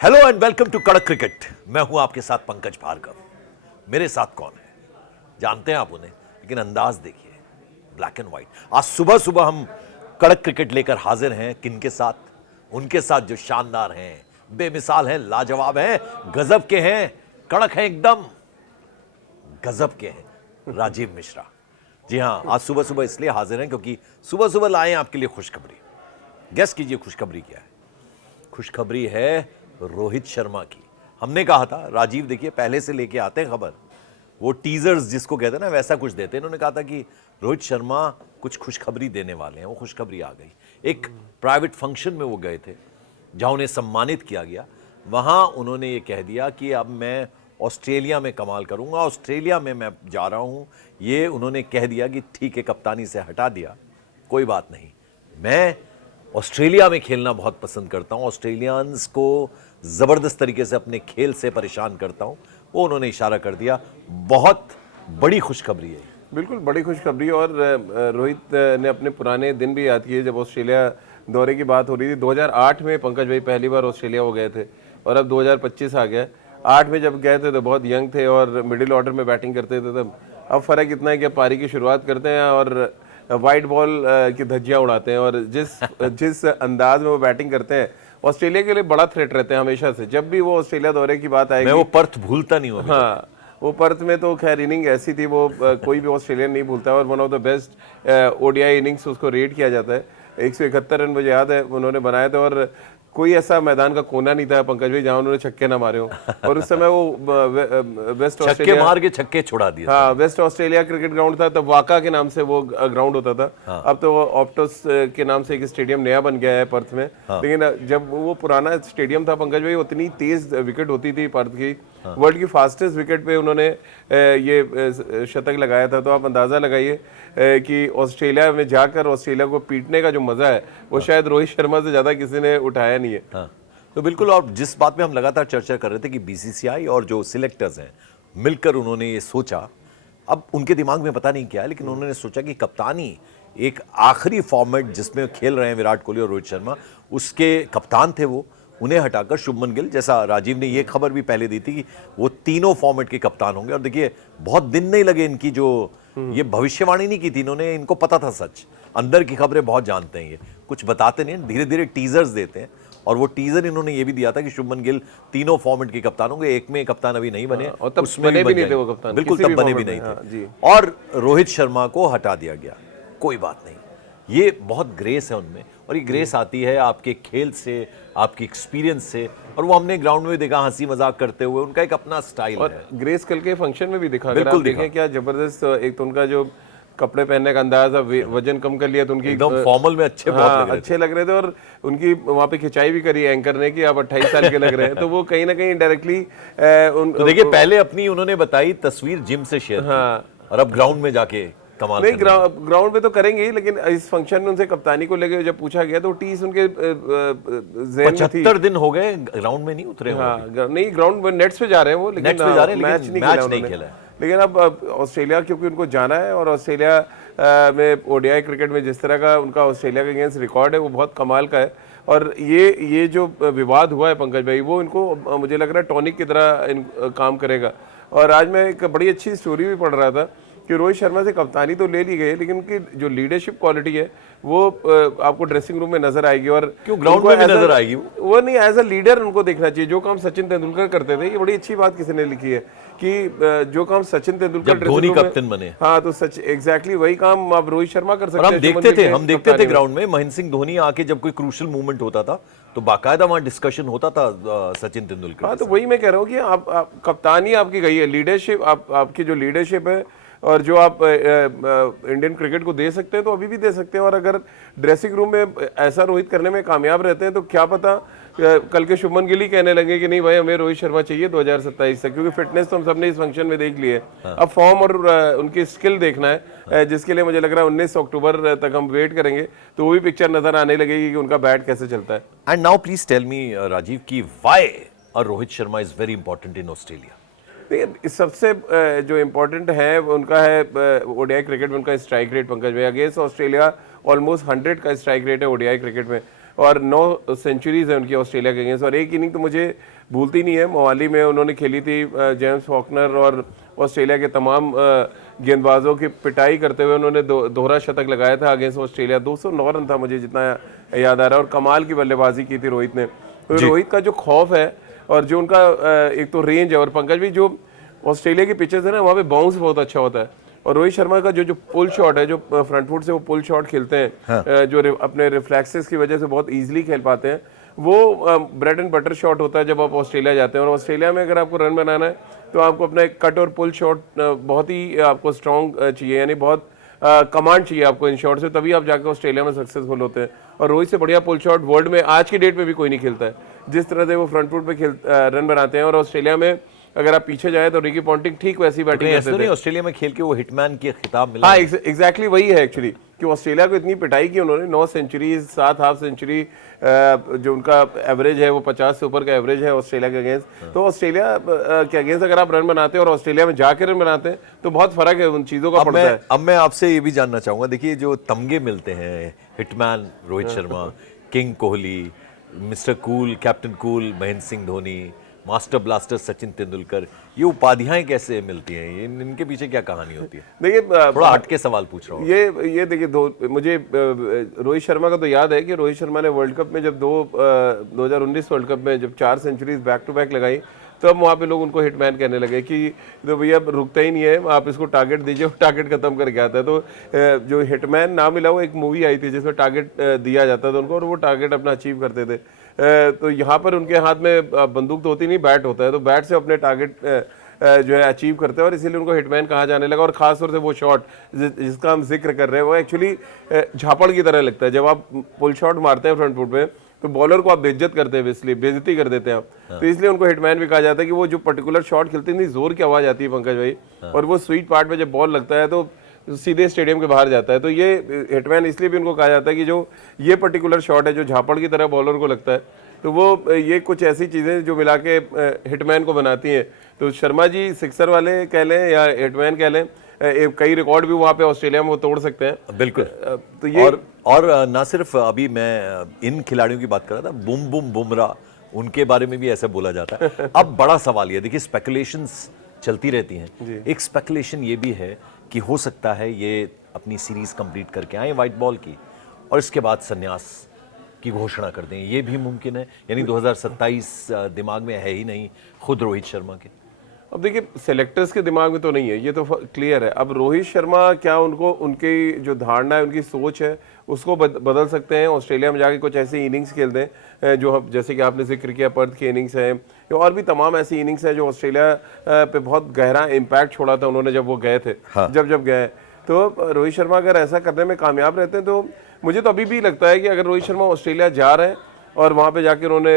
Hello and welcome to कड़क cricket. मैं हूं आपके साथ पंकज भार्गव। मेरे साथ कौन है जानते हैं आप उन्हें, लेकिन अंदाज देखिए, ब्लैक एंड व्हाइट। आज सुबह सुबह हम कड़क क्रिकेट लेकर हाजिर हैं। किनके साथ? उनके साथ जो शानदार हैं, बेमिसाल हैं, लाजवाब हैं, गजब के हैं, कड़क हैं, एकदम गजब के हैं, राजीव मिश्रा। जी हां, आज सुबह सुबह इसलिए हाजिर हैं क्योंकि सुबह सुबह लाए हैं आपके लिए खुशखबरी। गेस कीजिए खुशखबरी क्या है? खुशखबरी है रोहित शर्मा की। हमने कहा था, राजीव देखिए पहले से लेके आते हैं खबर, वो टीजर्स जिसको कहते हैं ना, वैसा कुछ देते हैं। इन्होंने कहा था कि रोहित शर्मा कुछ खुशखबरी देने वाले हैं। वो खुशखबरी आ गई। एक प्राइवेट फंक्शन में वो गए थे जहां उन्हें सम्मानित किया गया। वहां उन्होंने ये कह दिया कि अब मैं ऑस्ट्रेलिया में कमाल करूंगा, ऑस्ट्रेलिया में मैं जा रहा हूं। ये उन्होंने कह दिया कि ठीक है, कप्तानी से हटा दिया, कोई बात नहीं, मैं ऑस्ट्रेलिया में खेलना बहुत पसंद करता हूं, ऑस्ट्रेलियंस को जबरदस्त तरीके से अपने खेल से परेशान करता हूं। वो उन्होंने इशारा कर दिया। बहुत बड़ी खुशखबरी है। बिल्कुल बड़ी खुशखबरी। और रोहित ने अपने पुराने दिन भी याद किए जब ऑस्ट्रेलिया दौरे की बात हो रही थी। 2008 में पंकज भाई पहली बार ऑस्ट्रेलिया वो गए थे और अब 2025 आ गया। 8 में जब गए थे तो बहुत यंग थे और मिडिल ऑर्डर में बैटिंग करते थे तब। अब फ़र्क इतना है कि पारी की शुरुआत करते हैं और वाइट बॉल की धज्जियाँ उड़ाते हैं। और जिस अंदाज में वो बैटिंग करते हैं, ऑस्ट्रेलिया के लिए बड़ा थ्रेट रहते हैं हमेशा से। जब भी वो ऑस्ट्रेलिया दौरे की बात आएगी, मैं वो पर्थ भूलता नहीं हूँ। हाँ, वो पर्थ में तो खैर इनिंग ऐसी थी, वो कोई भी ऑस्ट्रेलियन नहीं भूलता। और one of the best ODI innings उसको रेट किया जाता है। 171 रन मुझे याद है उन्होंने बनाए थे और कोई ऐसा मैदान का कोना नहीं था पंकज भाई जहां उन्होंने छक्के ना मारे हो। और उस समय वो वेस्ट छक्के मार के छक्के छुड़ा दिए। हाँ, वेस्ट ऑस्ट्रेलिया क्रिकेट ग्राउंड था तब, वाका के नाम से वो ग्राउंड होता था। हाँ। अब तो वो ऑप्टस के नाम से एक स्टेडियम नया बन गया है पर्थ में। हाँ। लेकिन जब वो पुराना स्टेडियम था पंकज भाई, उतनी तेज विकेट होती थी पर्थ की। वर्ल्ड की फास्टेस्ट विकेट पे उन्होंने ये शतक लगाया था। तो आप अंदाजा लगाइए कि ऑस्ट्रेलिया में जाकर ऑस्ट्रेलिया को पीटने का जो मजा है वो शायद रोहित शर्मा से ज्यादा किसी ने उठाया नहीं है। हाँ, तो बिल्कुल। और जिस बात में हम लगातार चर्चा कर रहे थे कि बीसीसीआई और जो सिलेक्टर्स हैं मिलकर उन्होंने ये सोचा, अब उनके दिमाग में पता नहीं क्या है, लेकिन उन्होंने सोचा कि कप्तानी एक आखिरी फॉर्मेट जिसमें खेल रहे हैं विराट कोहली और रोहित शर्मा, उसके कप्तान थे वो, उन्हें हटाकर शुभमन गिल, जैसा राजीव ने ये खबर भी पहले दी थी कि वो तीनों फॉर्मेट के कप्तान होंगे। और देखिए बहुत दिन नहीं लगे इनकी, जो ये भविष्यवाणी नहीं की थी इन्होंने, इनको पता था सच। अंदर की खबरें बहुत जानते हैं, ये कुछ बताते नहीं, धीरे धीरे टीजर्स देते हैं। और वो टीजर इन्होंने ये भी दिया था कि शुभमन गिल तीनों फॉर्मेट के कप्तान होंगे। एक में कप्तान अभी नहीं बने, और तब उसमें बने भी नहीं थे जाएंगे। वो कप्तान, बिल्कुल, किसी तब भी बने भी फॉर्मेट नहीं में। थे। हाँ, और रोहित शर्मा को हटा दिया गया, कोई बात नहीं। ये बहुत ग्रेस है उनमें, और ये ग्रेस आती है आपके खेल से, आपके एक्सपीरियंस से। और वो हमने ग्राउंड में भी देखा, हंसी मजाक करते हुए, उनका एक अपना स्टाइल है। और ग्रेस कल के फंक्शन में भी दिखा, बिल्कुल देखें क्या जबरदस्त। एक तो उनका जो कपड़े पहनने का अंदाज था, वजन कम कर लिया तो उनकी एकदम फॉर्मल में अच्छे बहुत लग रहे थे। अच्छे लग रहे थे। और उनकी वहाँ पे खिंचाई भी करी एंकर ने कि आप 28 साल के लग रहे हैं। तो वो कहीं ना कहीं डायरेक्टली तो देखिए पहले अपनी उन्होंने बताई तस्वीर जिम से शेयर की, और अब ग्राउंड में जाके कमाल नहीं, ग्राउंड पे तो करेंगे ही, लेकिन इस फंक्शन में उनसे कप्तानी को लेकर जब पूछा गया तो टीस उनके 75 दिन हो गए ग्राउंड में नहीं उतरे। हाँ, नहीं, ग्राउंड में नेट्स पे जा रहे हैं वो, लेकिन मैच नहीं खेला। लेकिन अब ऑस्ट्रेलिया क्योंकि उनको जाना है, और ऑस्ट्रेलिया में ओडीआई क्रिकेट में जिस तरह का उनका ऑस्ट्रेलिया के अगेंस्ट रिकॉर्ड है वो बहुत कमाल का है। और ये जो विवाद हुआ है पंकज भाई, वो इनको मुझे लग रहा है टॉनिक की तरह काम करेगा। और आज मैं एक बड़ी अच्छी स्टोरी भी पढ़ रहा था कि रोहित शर्मा से कप्तानी तो ले ली गई, लेकिन उनकी जो लीडरशिप क्वालिटी है वो आपको ड्रेसिंग रूम में नजर आएगी। और क्यों ग्राउंड में भी नजर आएगी वो नहीं, एज अ लीडर उनको देखना चाहिए। जो काम सचिन तेंदुलकर करते थे, ये बड़ी अच्छी बात किसी ने लिखी है कि जो काम सचिन तेंदुलकर धोनी कैप्टन बने, हाँ, तो सच एग्जैक्टली वही काम अब रोहित शर्मा कर सकते हैं। हम देखते थे ग्राउंड में महेंद्र सिंह धोनी आके जब कोई क्रूशियल मूवमेंट होता था तो बाकायदा वहां डिस्कशन होता था सचिन तेंदुलकर। हाँ, तो वही मैं कह रहा हूँ कि आप कप्तानी आपकी गई है, लीडरशिप आपकी जो लीडरशिप है और जो आप इंडियन क्रिकेट को दे सकते हैं तो अभी भी दे सकते हैं। और अगर ड्रेसिंग रूम में ऐसा रोहित करने में कामयाब रहते हैं तो क्या पता कल के शुभमन गिल ही कहने लगे कि नहीं भाई, हमें रोहित शर्मा चाहिए 2027 तक, क्योंकि फिटनेस तो हम सबने इस फंक्शन में देख ली है। अब फॉर्म और उनकी स्किल देखना है, जिसके लिए मुझे लग रहा है 19 अक्टूबर तक हम वेट करेंगे तो वो भी पिक्चर नजर आने लगेगी कि उनका बैट कैसे चलता है। And now please tell me Rajeev की why Rohit Sharma is very important in Australia. देखिए, सबसे जो इम्पोर्टेंट है उनका है ओडीआई क्रिकेट में उनका स्ट्राइक रेट पंकज भाई। अगेंस्ट ऑस्ट्रेलिया ऑलमोस्ट 100 का स्ट्राइक रेट है ओडीआई क्रिकेट में। और 9 सेंचुरीज है उनकी ऑस्ट्रेलिया के अगेंस्ट। और एक इनिंग तो मुझे भूलती नहीं है, मोहाली में उन्होंने खेली थी जेम्स फॉकनर और ऑस्ट्रेलिया के तमाम गेंदबाजों की पिटाई करते हुए उन्होंने दोहरा शतक लगाया था अगेंस्ट ऑस्ट्रेलिया। 209 रन था मुझे जितना याद आ रहा है, और कमाल की बल्लेबाजी की थी रोहित ने। तो रोहित का जो खौफ है और जो उनका एक तो रेंज है, और पंकज भी जो ऑस्ट्रेलिया की पिचेस है ना वहाँ पे बाउंस बहुत अच्छा होता है, और रोहित शर्मा का जो पुल शॉट है, जो फ्रंट फुट से वो पुल शॉट खेलते हैं, हाँ। जो अपने रिफ्लेक्सेस की वजह से बहुत इजीली खेल पाते हैं, वो ब्रेड एंड बटर शॉट होता है जब आप ऑस्ट्रेलिया जाते हैं। और ऑस्ट्रेलिया में अगर आपको रन बनाना है तो आपको अपना एक कट और पुल शॉट बहुत ही आपको स्ट्रॉन्ग चाहिए, यानी बहुत कमांड चाहिए आपको इन शॉट से, तभी आप जाकर ऑस्ट्रेलिया में सक्सेसफुल होते हैं। और रोहित से बढ़िया पुल शॉट वर्ल्ड में आज की डेट में भी कोई नहीं खेलता है, जिस तरह से वो फ्रंट फुट पे रन बनाते हैं। और ऑस्ट्रेलिया में अगर आप पीछे जाए तो रिकी पॉन्टिंग ठीक वैसी बैटिंग करते थे। ऑस्ट्रेलिया में खेल के वो हिटमैन की खिताब मिला। हाँ एग्जैक्टली वही है एक्चुअली, कि ऑस्ट्रेलिया को इतनी पिटाई की उन्होंने, 9 सेंचुरीज, 7 हाफ सेंचुरी, जो उनका एवरेज है वो 50 से ऊपर का एवरेज है ऑस्ट्रेलिया के अगेंस्ट। तो ऑस्ट्रेलिया के अगेंस्ट अगर आप रन बनाते हैं और ऑस्ट्रेलिया में जाकर रन बनाते हैं तो बहुत फर्क है उन चीजों का पड़ता है। अब मैं आपसे ये भी जानना चाहूंगा, देखिए जो तमगे मिलते हैं, hitman Rohit Sharma, king Kohli, mister cool captain cool Mahendra Singh Dhoni, master blaster Sachin Tendulkar, ये उपाधियां कैसे मिलती हैं? ये इनके पीछे क्या कहानी होती है? देखिए थोड़ा हट के सवाल पूछ रहा हूँ। ये देखिए, मुझे रोहित शर्मा का तो याद है कि रोहित शर्मा ने वर्ल्ड कप में जब 2019 वर्ल्ड कप में जब 4 सेंचुरीज बैक टू बैक लगाई, तो अब वहाँ पे लोग उनको हिटमैन कहने लगे कि तो भैया अब रुकता ही नहीं है, आप इसको टारगेट दीजिए, टारगेट खत्म करके आता है। तो जो हिटमैन नाम मिला, वो एक मूवी आई थी जिसमें टारगेट दिया जाता था उनको, और वो टारगेट अपना अचीव करते थे। तो यहाँ पर उनके हाथ में बंदूक तो होती नहीं, बैट होता है, तो बैट से अपने टारगेट जो है अचीव करते हैं, और इसीलिए उनको हिटमैन कहा जाने लगा। और खासतौर से वो शॉट जिसका हम जिक्र कर रहे हैं, वो एक्चुअली झापड़ की तरह लगता है। जब आप पुल शॉट मारते हैं फ्रंट फुट पे, तो बॉलर को आप बेइज्जत करते हैं, इसलिए बेइज्जती कर देते हैं आप। तो इसलिए उनको हिटमैन भी कहा जाता है कि वो जो पर्टिकुलर शॉट खेलते हैं, जोर की आवाज आती है पंकज भाई, और वो स्वीट पार्ट में जब बॉल लगता है तो सीधे स्टेडियम के बाहर जाता है। तो ये हिटमैन इसलिए भी उनको कहा जाता है कि जो ये पर्टिकुलर शॉट है जो झापड़ की तरह बॉलर को लगता है, तो वो ये कुछ ऐसी चीजें जो मिला के हिटमैन को बनाती हैं। तो शर्मा जी सिक्सर वाले कह लें या हिटमैन कह लें, कई रिकॉर्ड भी वहाँ पे ऑस्ट्रेलिया में वो तोड़ सकते हैं। बिल्कुल। तो ये और ना सिर्फ अभी मैं इन खिलाड़ियों की बात कर रहा था, बुम बुम बुमराह, उनके बारे में भी ऐसा बोला जाता है। अब बड़ा सवाल ये, देखिए स्पेकुलेशंस चलती रहती हैं। एक स्पेकुलेशन ये भी है कि हो सकता है ये अपनी सीरीज कंप्लीट करके आए व्हाइट बॉल की, और इसके बाद संन्यास की घोषणा कर दें, ये भी मुमकिन है। यानी 2027 दिमाग में है ही नहीं खुद रोहित शर्मा के। अब देखिए सेलेक्टर्स के दिमाग में तो नहीं है, ये तो क्लियर है। अब रोहित शर्मा क्या उनको, उनकी जो धारणा है, उनकी सोच है, उसको बदल सकते हैं। ऑस्ट्रेलिया में जाके कुछ ऐसी इनिंग्स खेल दें जो हम, जैसे कि आपने जिक्र किया पर्थ की इनिंग्स है, और भी तमाम ऐसी इनिंग्स है जो ऑस्ट्रेलिया पे बहुत गहरा इम्पैक्ट छोड़ा था उन्होंने जब वो गए थे। हाँ। जब गए तो रोहित शर्मा अगर ऐसा करने में कामयाब रहते हैं, तो मुझे तो अभी भी लगता है कि अगर रोहित शर्मा ऑस्ट्रेलिया जा रहे हैं और वहाँ पे जाके उन्होंने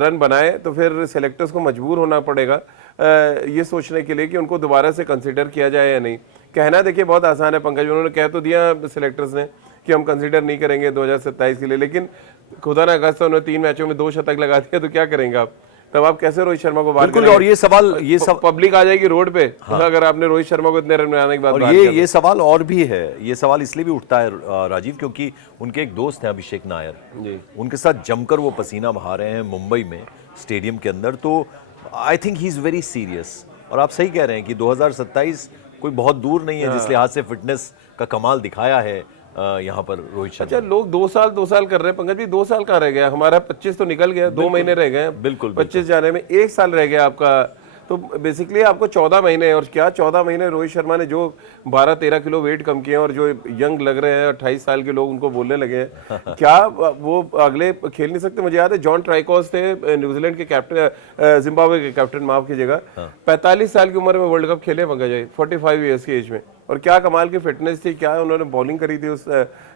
रन बनाए, तो फिर सेलेक्टर्स को मजबूर होना पड़ेगा ये सोचने के लिए कि उनको दोबारा से कंसीडर किया जाए या नहीं। कहना देखिए बहुत आसान है पंकज, उन्होंने कह तो दिया सेलेक्टर्स ने कि हम कंसीडर नहीं करेंगे 2027 के लिए, लेकिन खुदा ना खास्ता उन्होंने 3 मैचों में 2 शतक लगा दिया, तो क्या करेंगे आप? तब आप कैसे रोहित शर्मा को बात करेंगे? और ये सवाल पब्लिक आ जाएगी रोड पे। हाँ। अगर आपने रोहित शर्मा को इतने रन बनाने के बाद, और ये सवाल और भी है, ये सवाल इसलिए भी उठता है राजीव, क्योंकि उनके एक दोस्त हैं अभिषेक नायर जी, उनके साथ जमकर वो पसीना बहा रहे हैं मुंबई में स्टेडियम के अंदर। तो I think he is very serious. और आप सही कह रहे हैं कि 2027 कोई बहुत दूर नहीं है, जिस लिहाज से फिटनेस का कमाल दिखाया है यहाँ पर रोहित शर्मा। अच्छा, लोग 2 साल कर रहे हैं पंकज भी, 2 साल कहाँ रह गया? हमारा 25 तो निकल गया, 2 महीने रह गए। बिल्कुल 25 जाने में 1 साल रह गया आपका, तो बेसिकली आपको 14 महीने। और क्या 14 महीने रोहित शर्मा ने जो 12-13 किलो वेट कम किए, और जो यंग लग रहे हैं 28 साल के लोग उनको बोलने लगे हैं, क्या वो अगले खेल नहीं सकते? मुझे याद है जॉन ट्राइकोस थे न्यूजीलैंड के कैप्टन, जिम्बाब्वे के कैप्टन माफ कीजिएगा, 45 साल की उम्र में वर्ल्ड कप खेले पंकज, 45 ईयर्स की एज में, और क्या कमाल की फिटनेस थी, क्या उन्होंने बॉलिंग करी थी उस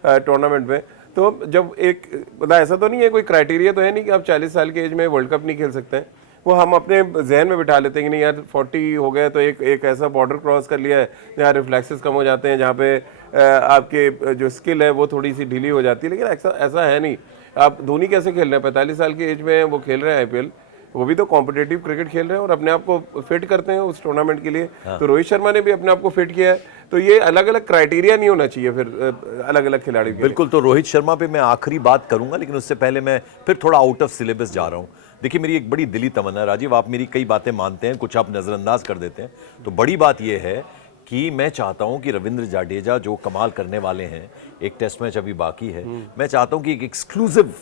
टूर्नामेंट में। तो जब एक मतलब ऐसा तो नहीं है, कोई क्राइटेरिया तो है नहीं कि आप 40 साल की एज में वर्ल्ड कप नहीं खेल सकते हैं। वो हम अपने जहन में बिठा लेते हैं कि नहीं यार 40 हो गए तो एक ऐसा बॉर्डर क्रॉस कर लिया है जहाँ रिफ्लेक्सेस कम हो जाते हैं, जहाँ पे आपके जो स्किल है वो थोड़ी सी ढीली हो जाती है। लेकिन ऐसा है नहीं। आप धोनी कैसे खेल रहे हैं, 45 साल की एज में वो खेल रहे हैं IPL, वो भी तो कॉम्पिटेटिव क्रिकेट खेल रहे हैं और अपने आप को फिट करते हैं उस टूर्नामेंट के लिए। तो रोहित शर्मा ने भी अपने आप को फिट किया है। तो ये अलग अलग क्राइटेरिया नहीं होना चाहिए फिर अलग अलग खिलाड़ियों के लिए। बिल्कुल। तो रोहित शर्मा पे मैं आखिरी बात करूंगा, लेकिन उससे पहले मैं फिर थोड़ा आउट ऑफ सिलेबस जा रहा हूं। देखिए, मेरी एक बड़ी दिली तमन्ना है राजीव, आप मेरी कई बातें मानते हैं, कुछ आप नजरअंदाज कर देते हैं। तो बड़ी बात यह है कि मैं चाहता हूं कि रविंद्र जाडेजा जो कमाल करने वाले हैं, एक टेस्ट मैच अभी बाकी है, मैं चाहता हूं कि एक एक्सक्लूसिव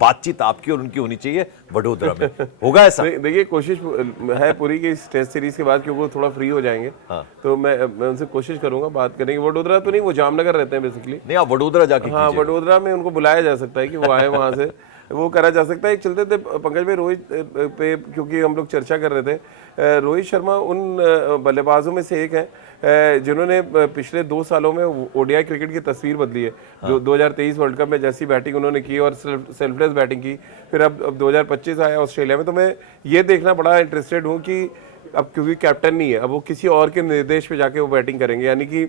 बातचीत आपकी और उनकी होनी चाहिए वडोदरा में। होगा ऐसा? देखिए, कोशिश है पूरी कि इस टेस्ट सीरीज के बाद, क्योंकि वो थोड़ा फ्री हो जाएंगे, तो मैं उनसे कोशिश करूंगा, बात करेंगे। वडोदरा तो नहीं, वो जामनगर रहते हैं बेसिकली। नहीं, आप वडोदरा जाके हाँ, वडोदरा में उनको बुलाया जा सकता है कि वो आए वहाँ से, वो करा जा सकता है। एक चलते थे पंकज भाई रोहित पे, क्योंकि हम लोग चर्चा कर रहे थे, रोहित शर्मा उन बल्लेबाजों में से एक है जिन्होंने पिछले 2 सालों में ओडीआई क्रिकेट की तस्वीर बदली है। जो 2023 वर्ल्ड कप में जैसी बैटिंग उन्होंने की और सेल्फलेस बैटिंग की, फिर अब 2025 आया ऑस्ट्रेलिया में। तो मैं ये देखना बड़ा इंटरेस्टेड हूँ कि अब क्योंकि कैप्टन नहीं है, अब वो किसी और के निर्देश पे जाके वो बैटिंग करेंगे, यानी कि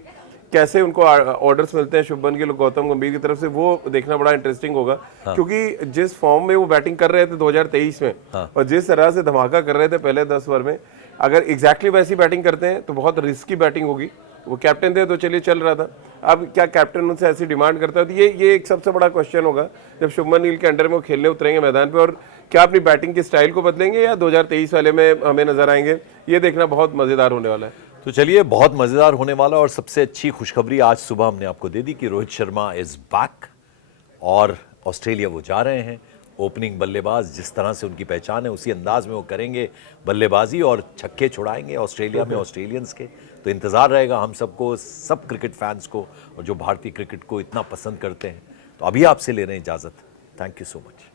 कैसे उनको ऑर्डर्स मिलते हैं शुभमन गिल, गौतम गंभीर की तरफ से, वो देखना बड़ा इंटरेस्टिंग होगा। क्योंकि जिस फॉर्म में वो बैटिंग कर रहे थे 2023 में, और जिस तरह से धमाका कर रहे थे पहले 10 ओवर में, अगर एग्जैक्टली वैसी बैटिंग करते हैं तो बहुत रिस्की बैटिंग होगी। वो कैप्टन थे तो चलिए चल रहा था, अब क्या कैप्टन उनसे ऐसी डिमांड करता है? तो ये एक सबसे बड़ा क्वेश्चन होगा जब शुभमन गिल के अंडर में वो खेलने उतरेंगे मैदान पे, और क्या अपनी बैटिंग की स्टाइल को बदलेंगे या 2023 वाले में हमें नजर आएंगे। ये देखना बहुत मजेदार होने वाला है। तो चलिए, बहुत मजेदार होने वाला। और सबसे अच्छी खुशखबरी आज सुबह हमने आपको दे दी कि रोहित शर्मा इज बैक और ऑस्ट्रेलिया वो जा रहे हैं। ओपनिंग बल्लेबाज, जिस तरह से उनकी पहचान है उसी अंदाज में वो करेंगे बल्लेबाजी और छक्के छुड़ाएंगे ऑस्ट्रेलिया में ऑस्ट्रेलियंस के। तो इंतजार रहेगा हम सबको, सब क्रिकेट फैंस को, और जो भारतीय क्रिकेट को इतना पसंद करते हैं। तो अभी आपसे ले रहे हैं इजाजत। Thank you so much.